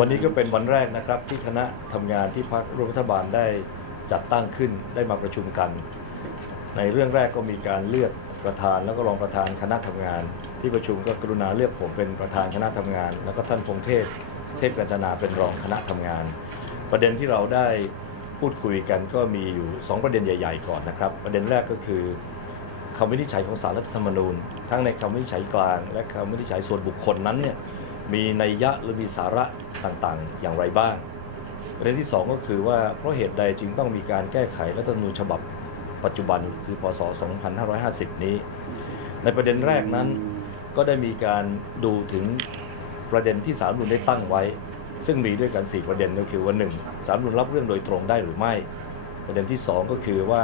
วันนี้ก็เป็นวันแรกนะครับที่คณะทำงานที่พรรครัฐบาลได้จัดตั้งขึ้นได้มาประชุมกัน ในเรื่องแรกก็มีการเลือกประธานแล้วก็รองประธานคณะทำงาน ที่ประชุมก็กรุณาเลือกผมเป็นประธานคณะทำงาน แล้วก็ท่านพงเทพเทพกัญจนาเป็นรองคณะทำงาน ประเด็นที่เราได้พูดคุยกันก็มีอยู่ 2 ประเด็นใหญ่ ๆ ก่อนนะครับ ประเด็นแรกก็คือคำวินิจฉัยของสารรัฐธรรมนูญ ทั้งในคำวินิจฉัยกลาง และคำวินิจฉัยส่วนบุคคลนั้นเนี่ย มีนัยยะหรือมีสาระต่างๆ อย่างไรบ้างประเด็นที่ 2 ก็คือว่าเพราะเหตุใดจึงต้องมีการแก้ไขรัฐธรรมนูญฉบับปัจจุบันคือพศ 2550 นี้ ในประเด็นแรกนั้นก็ได้มีการดูถึงประเด็นที่สารรัฐธรรมนูญได้ตั้งไว้ ซึ่งมีด้วยกัน 4 ประเด็นก็คือว่า 1. สารรัฐธรรมนูญรับเรื่องโดยตรงได้หรือไม่ ประเด็นที่ 2 ก็คือว่า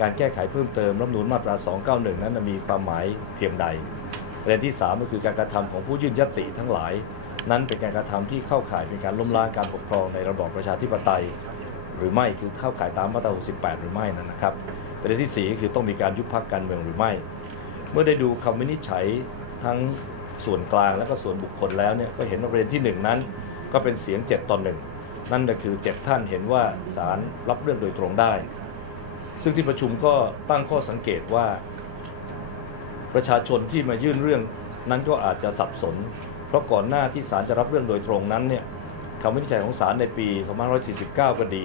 การแก้ไขเพิ่มเติมรัฐธรรมนูญมาตรา 291 นั้นมีความหมายเพียงใด ประเด็นที่ 3 ก็คือการกระทำของผู้ยื่นยติทั้งหลาย นั้นเป็นการกระทำที่เข้าข่ายเป็นการล้มล้างการปกครองในระบอบประชาธิปไตย หรือไม่คือเข้าข่ายตามมาตรา 68 หรือไม่นั่นนะครับ ประเด็นที่ 4 คือต้องมีการยุบพักการเมืองหรือไม่ เมื่อได้ดูคำวินิจฉัยทั้งส่วนกลางและก็ส่วนบุคคลแล้วเนี่ยก็เห็นว่าประเด็นที่ 1 นั้น ก็เป็นเสียง 7ต่อหนึ่งนั่นก็คือ 7 ท่านเห็นว่าศาลรับเรื่องโดยตรงได้ ซึ่งที่ประชุมก็ตั้งข้อสังเกตว่า ประชาชนที่มายื่นเรื่องนั้นก็อาจจะสับสน เพราะก่อนหน้าที่ศาลจะรับเรื่องโดยตรงนั้นเนี่ยคำวินิจฉัยของศาลในปี 2549 ก็ดี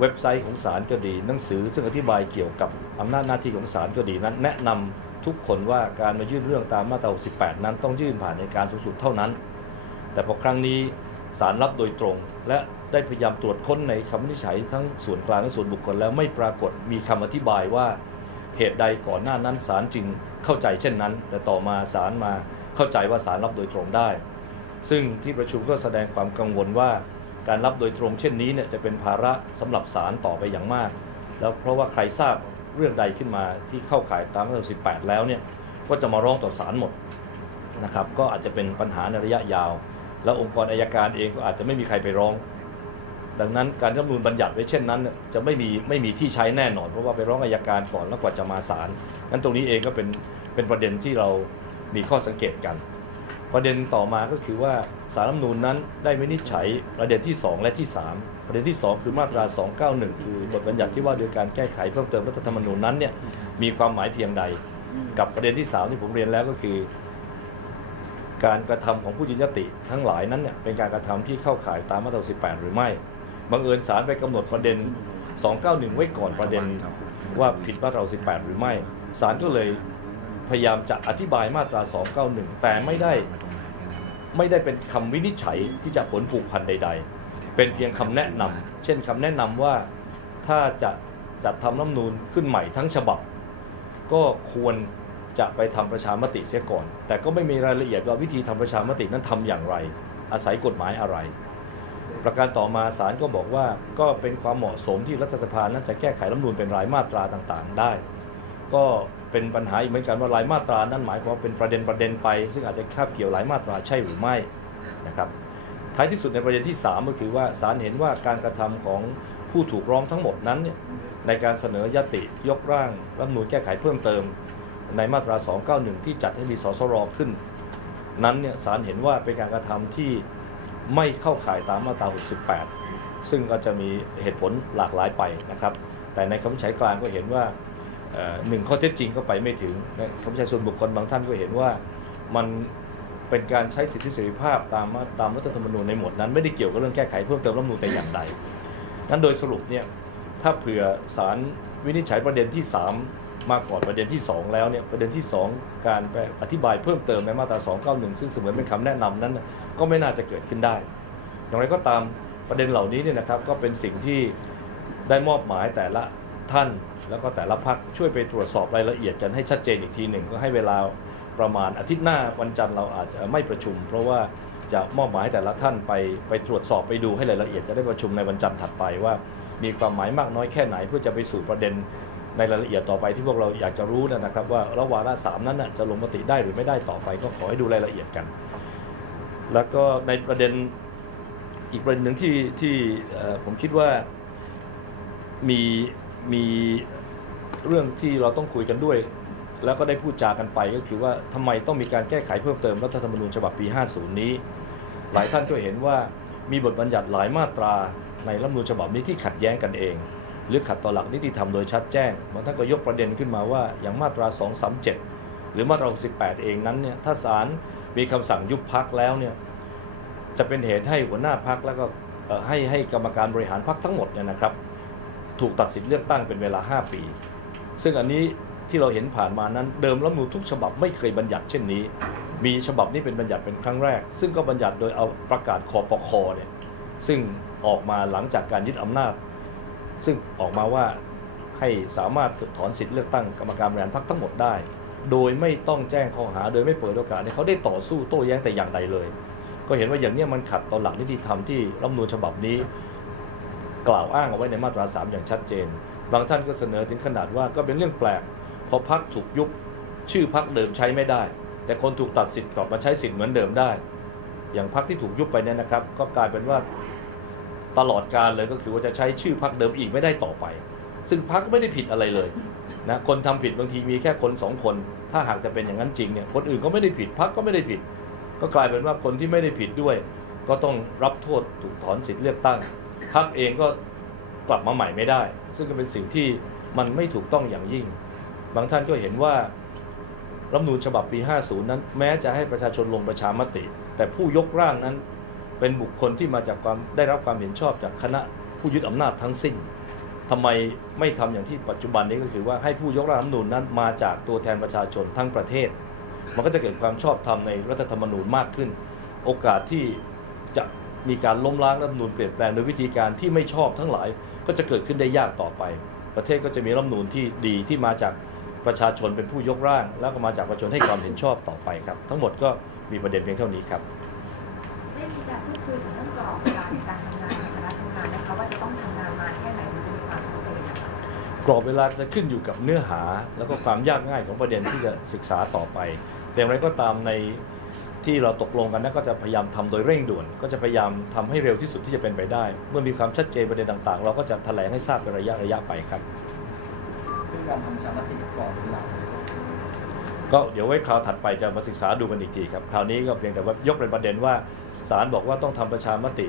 เว็บไซต์ของศาลก็ดี หนังสือซึ่งอธิบายเกี่ยวกับอำนาจหน้าที่ของศาลก็ดีนั้น แนะนำทุกคนว่าการมายื่นเรื่องตามมาตรา 68 นั้นต้องยื่นผ่านในการสูงสุดเท่านั้น แต่พอครั้งนี้ศาลรับโดยตรง และได้พยายามตรวจค้นในคำวินิจฉัยทั้งส่วนกลางและส่วนบุคคลแล้วไม่ปรากฏมีคำอธิบายว่าเหตุใดก่อนหน้านั้นศาลจึง เข้าใจเช่นนั้น แต่ต่อมาศาลมาเข้าใจว่าศาลรับโดยตรงได้ ซึ่งที่ประชุมก็แสดงความกังวลว่าการรับโดยตรงเช่นนี้เนี่ยจะเป็นภาระสำหรับศาลต่อไปอย่างมาก แล้วเพราะว่าใครทราบเรื่องใดขึ้นมาที่เข้าข่ายตามมาตรา18 แล้วเนี่ยก็จะมาร้องต่อศาลหมดนะครับก็อาจจะเป็นปัญหาในระยะยาว แล้วองค์กรอายการเองก็อาจจะไม่มีใครไปร้อง ดังนั้นการรัฐธรรมนูญบัญญัติไว้เช่นนั้น จะไม่มีไม่มีที่ใช้แน่นอน เพราะว่าไปร้องอายการก่อนแล้วกว่าจะมาศาลนั้นตรงนี้เองก็เป็น เป็นประเด็นที่เรามีข้อสังเกตกัน ประเด็นต่อมาก็คือว่าสารรัฐมนูญนั้นได้วินิจฉัยประเด็นที่ 2 และที่ 3 ประเด็นที่ 2 คือมาตรา 291 คือบทบัญญัติที่ว่าด้วยการแก้ไขเพิ่มเติมรัฐธรรมนูญนั้นเนี่ยมีความหมายเพียงใด กับประเด็นที่ 3 ที่ผมเรียนแล้วก็คือ การกระทำของผู้ยืนยติทั้งหลายนั้นเนี่ยเป็นการกระทำที่เข้าข่ายตามมาตรา 18 หรือไม่บังเอิญศาลไปกำหนดประเด็น 291 ไว้ก่อนประเด็นว่าผิดมาตรา 18 หรือไม่ศาลก็เลย พยายามจะอธิบายมาตรา 291 แต่ไม่ได้ไม่ได้เป็นคำวินิจฉัยที่จะผลผูกพันใด ๆ เป็นเพียงคำแนะนำเช่นคำแนะนำว่าถ้าจะจัดทำรัฐธรรมนูญขึ้นใหม่ทั้งฉบับ ก็ควรจะไปทำประชามติเสียก่อน แต่ก็ไม่มีรายละเอียดว่าวิธีทำประชามตินั้นทำอย่างไร อาศัยกฎหมายอะไร ประการต่อมาศาลก็บอกว่าก็เป็นความเหมาะสมที่รัฐสภานั้นจะแก้ไขรัฐธรรมนูญเป็นรายมาตราต่างๆ ได้ ก็เป็นปัญหาอีกเหมือนกันว่ารายมาตรานั้นหมายความว่าเป็นประเด็นประเด็นไป ซึ่งอาจจะคาบเกี่ยวหลายมาตราใช่หรือไม่นะครับท้ายที่สุดในประเด็นที่ 3 ก็คือว่าศาลเห็นว่าการกระทำของผู้ถูกร้องทั้งหมดนั้นเนี่ยในการเสนอยติยกร่างรัฐมนูญแก้ไขเพิ่มเติม ในมาตรา 291 ที่จัดให้มีสสรขึ้น นั้นเนี่ยศาลเห็นว่าเป็นการกระทำที่ไม่เข้าข่ายตามมาตรา 68 ซึ่งก็จะมีเหตุผลหลากหลายไปนะครับ แต่ในคำวิจัยกลางก็เห็นว่า หนึ่งข้อเท็จจริงก็ไปไม่ถึงในคำวินิจฉัยส่วนบุคคลบางท่านก็เห็นว่ามันเป็นการใช้สิทธิเสรีภาพตามมาตามรัฐธรรมนูญในหมวดนั้น ไม่ได้เกี่ยวกับเรื่องแก้ไขเพิ่มเติมรัฐธรรมนูญแต่อย่างใดนั้นโดยสรุปเนี่ยถ้าเผื่อศาลวินิจฉัยประเด็นที่ 3 มาก่อนประเด็นที่ 2 แล้วเนี่ยประเด็นที่ 2 การไปอธิบายเพิ่มเติมในมาตรา 291 ซึ่งเสมือนเป็นคำแนะนำนั้น ก็ไม่น่าจะเกิดขึ้นได้ อย่างไรก็ตามประเด็นเหล่านี้เนี่ยนะครับก็เป็นสิ่งที่ได้มอบหมายแต่ละท่าน แล้วก็แต่ละพักช่วยไปตรวจสอบรายละเอียดกันให้ชัดเจนอีกทีหนึ่งก็ให้เวลาประมาณอาทิตย์หน้าวันจันทร์เราอาจจะไม่ประชุม เพราะว่าจะมอบหมายแต่ละท่านไปไปตรวจสอบไปดูให้รายละเอียดจะได้ประชุมในวันจันทร์ถัดไปว่า มีความหมายมากน้อยแค่ไหนเพื่อจะไปสู่ประเด็นในรายละเอียดต่อไปที่พวกเราอยากจะรู้นะครับ ว่าระหว่างระสามนั้นจะลงมติได้หรือไม่ได้ต่อไปก็ขอให้ดูรายละเอียดกัน แล้วก็ในประเด็นอีกประเด็นหนึ่งที่ที่ผมคิดว่ามี มีเรื่องที่เราต้องคุยกันด้วย แล้วก็ได้พูดจากันไปก็คือว่าทำไมต้องมีการแก้ไขเพิ่มเติมรัฐธรรมนูญฉบับปี 50 นี้ หลายท่านก็เห็นว่ามีบทบัญญัติหลายมาตราในรัฐธรรมนูญฉบับนี้ที่ขัดแย้งกันเอง หรือขัดต่อหลักนิติธรรมโดยชัดแจ้งบางท่านก็ยกประเด็นขึ้นมาว่าอย่างมาตรา 237 หรือมาตรา 68 เองนั้นเนี่ยถ้าศาลมีคำสั่งยุบพักแล้วเนี่ยจะเป็นเหตุให้หัวหน้าพักแล้วก็ให้ให้กรรมการบริหารพักทั้งหมดเนี่ยนะครับ ถูกตัดสิทธิ์เลือกตั้งเป็นเวลา 5 ปี ซึ่งอันนี้ที่เราเห็นผ่านมานั้นเดิมรัฐมนูญทุกฉบับไม่เคยบัญญัติเช่นนี้ มีฉบับนี้เป็นบัญญัติเป็นครั้งแรก ซึ่งก็บัญญัติโดยเอาประกาศคอปคอเนี่ยซึ่งออกมาหลังจากการยึดอำนาจ ซึ่งออกมาว่าให้สามารถถอนสิทธิ์เลือกตั้งกรรมการบริหารพรรคทั้งหมดได้ โดยไม่ต้องแจ้งข้อหาโดยไม่เปิดโอกาสให้เขาได้ต่อสู้โต้แย้งแต่อย่างใดเลย ก็เห็นว่าอย่างนี้มันขัดต่อหลักนิติธรรมที่รัฐมนูญฉบับนี้ กล่าวอ้างเอาไว้ในมาตรา 3 อย่างชัดเจน บางท่านก็เสนอถึงขนาดว่าก็เป็นเรื่องแปลกพอพักถูกยุบชื่อพักเดิมใช้ไม่ได้ แต่คนถูกตัดสิทธิ์กลับมาใช้สิทธิ์เหมือนเดิมได้ อย่างพักที่ถูกยุบไปเนี่ยนะครับ ก็กลายเป็นว่าตลอดการเลยก็คือว่าจะใช้ชื่อพักเดิมอีกไม่ได้ต่อไป ซึ่งพักไม่ได้ผิดอะไรเลยนะคนทำผิดบางทีมีแค่คนสองคน ถ้าหากจะเป็นอย่างนั้นจริงเนี่ยคนอื่นก็ไม่ได้ผิดพักก็ไม่ได้ผิด ก็กลายเป็นว่าคนที่ไม่ได้ผิดด้วย ก็ต้องรับโทษถูกถอนสิทธิ์เลือกตั้ง พักเองก็กลับมาใหม่ไม่ได้ ซึ่งก็เป็นสิ่งที่มันไม่ถูกต้องอย่างยิ่ง บางท่านก็เห็นว่ารัฐมนูญฉบับปี 50 นั้น แม้จะให้ประชาชนลงประชามติ แต่ผู้ยกร่างนั้นเป็นบุคคลที่มาจากความได้รับความเห็นชอบจากคณะผู้ยึดอำนาจทั้งสิ้นทำไมไม่ทำอย่างที่ปัจจุบันนี้ก็คือว่าให้ผู้ยกร่างรัฐมนูญนั้นมาจากตัวแทนประชาชนทั้งประเทศ มันก็จะเกิดความชอบธรรมในรัฐธรรมนูญมากขึ้น โอกาสที่ มีการล้มล้างรัฐธรรมนูญเปลี่ยนแปลงโดยวิธีการที่ไม่ชอบทั้งหลายก็จะเกิดขึ้นได้ยากต่อไป ประเทศก็จะมีรัฐธรรมนูญที่ดีที่มาจากประชาชนเป็นผู้ยกร่าง แล้วก็มาจากประชาชนให้ความเห็นชอบต่อไปครับ ทั้งหมดก็มีประเด็นเพียงเท่านี้ครับได้มีการพูดคุยถึงเรื่องกรอบเวลาในการทำงานของคณะทำงานนะคะว่าจะต้องทำงานมาแค่ไหนถึงจะมีความชัดเจนนะคะกรอบเวลาจะขึ้นอยู่กับเนื้อหา แล้วก็ความยากง่ายของประเด็นที่จะศึกษาต่อไปแต่อย่างไรก็ตามใน ที่เราตกลงกันนั้นก็จะพยายามทำโดยเร่งด่วน ก็จะพยายามทำให้เร็วที่สุดที่จะเป็นไปได้ เมื่อมีความชัดเจนประเด็นต่าง ๆ เราก็จะแถลงให้ทราบเป็นระยะระยะไปครับซึ่งการทำประชามติก่อนเวลาก็เดี๋ยวไว้คราวถัดไปจะมาศึกษาดูกันอีกทีครับคราวนี้ก็เพียงแต่ว่ายกเป็นประเด็นว่าศาลบอกว่าต้องทำประชามติ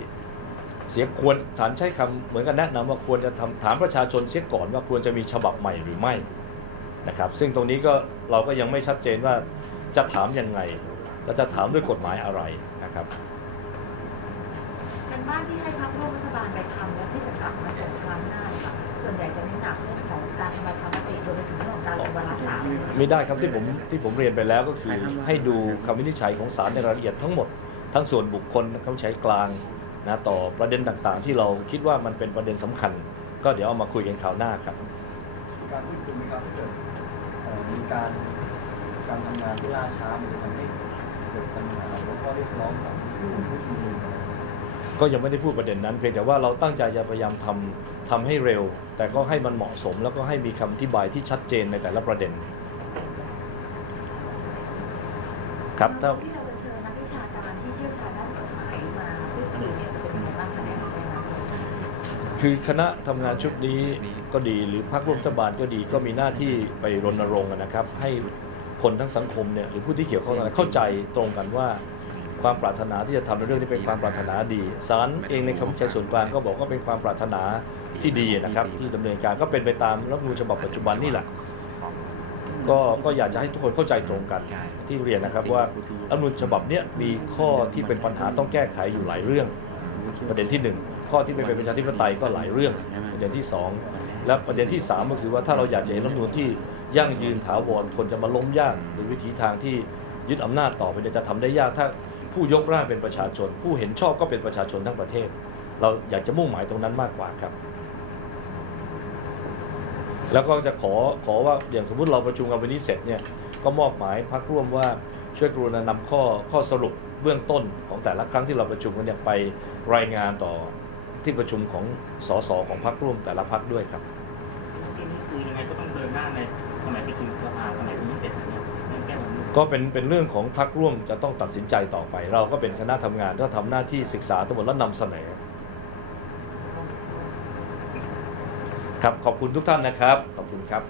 เสียควรศาลใช้คำเหมือนกันแนะนำว่าควรจะทำถามประชาชนเสียก่อนว่าควรจะมีฉบับใหม่หรือไม่นะครับ ซึ่งตรงนี้ก็เราก็ยังไม่ชัดเจนว่าจะถามยังไง และจะถามด้วยกฎหมายอะไรนะครับกันบ้านที่ให้พรรคร่วมรัฐบาลไปทำแล้วที่จะกลับมาส่งครั้งหน้าค่ะส่วนใหญ่จะเน้นหนักเรื่องของการทำประชามติรวมไปถึงเรื่องของการลงวาระสามไม่ได้ครับที่ผมที่ผมเรียนไปแล้วก็คือให้ดูคำวินิจฉัยของศาลในรายละเอียดทั้งหมด ทั้งส่วนบุคคลคำวินิจฉัยกลางนะต่อประเด็นต่างๆ ที่เราคิดว่ามันเป็นประเด็นสำคัญ ก็เดี๋ยวเอามาคุยกันคราวหน้าครับมีการพูดคุยไหมครับถ้าเกิดเอ่อมีการการทำงานที่ล่าช้ามันจะทำให้เกิดปัญหาหรือว่าข้อเรียกร้องของกลุ่มผู้ชุมนุมอะไรก็ยังไม่ได้พูดประเด็นนั้นเพียงแต่ว่าเราตั้งใจจะพยายามทำทำให้เร็ว แต่ก็ให้มันเหมาะสมแล้วก็ให้มีคำอธิบายที่ชัดเจนในแต่ละประเด็น ครับถ้า ที่เราจะเชิญนักวิชาการที่เชี่ยวชาญด้านกฎหมายมาพูดคุยเนี่ยจะเป็นยังไงบ้างคะในอนาคตคือคณะทำงานชุดนี้ก็ดีหรือพรรคร่วมรัฐบาลก็ดีก็มีหน้าที่ไปรณรงค์นะครับ ให้ คนทั้งสังคมเนี่ยหรือผู้ที่เกี่ยวข้องเข้าใจตรงกันว่าความปรารถนาที่จะทำในเรื่องนี้เป็นความปรารถนาดีศาลเองในคำวินิจฉัยส่วนกลางก็บอกว่าเป็นความปรารถนาที่ดีนะครับที่ดำเนินการก็เป็นไปตามรัฐธรรมนูญฉบับปัจจุบันนี่แหละก็ก็อยากจะให้ทุกคนเข้าใจตรงกันที่เรียนนะครับว่ารัฐธรรมนูญฉบับเนี้ยมีข้อที่เป็นปัญหาต้องแก้ไขอยู่หลายเรื่อง ประเด็นที่หนึ่งข้อที่ไม่เป็นประชาธิปไตยก็หลายเรื่อง ประเด็นที่สองและประเด็นที่สามก็คือว่าถ้าเราอยากจะเห็นรัฐธรรมนูญที่ ยั่งยืนถาวรคนจะมาล้มยากหรือวิธีทางที่ยึดอำนาจต่อไปจะทำได้ยากถ้าผู้ยกร่างเป็นประชาชน ผู้เห็นชอบก็เป็นประชาชนทั้งประเทศ เราอยากจะมุ่งหมายตรงนั้นมากกว่าครับ แล้วก็จะขอขอว่าอย่างสมมติเราประชุมกันวันนี้เสร็จเนี่ยก็มอบหมายพักร่วมว่าช่วยกรุณานำข้อข้อสรุปเบื้องต้นของแต่ละครั้งที่เราประชุมกันเนี่ยไปรายงานต่อที่ประชุมของสสของพักร่วมแต่ละพักด้วยครับทีนี้คือยังไงก็ต้องเดินหน้าใน สมัยประชุมสภาสมัยที่เจ็ดเนี่ยเรื่องแก้ผมก็เป็นเป็นเรื่องของพักร่วมจะต้องตัดสินใจต่อไป เราก็เป็นคณะทำงานต้องทำหน้าที่ศึกษาทั้งหมดแล้วนำเสนอ ครับขอบคุณทุกท่านนะครับ ขอบคุณครับ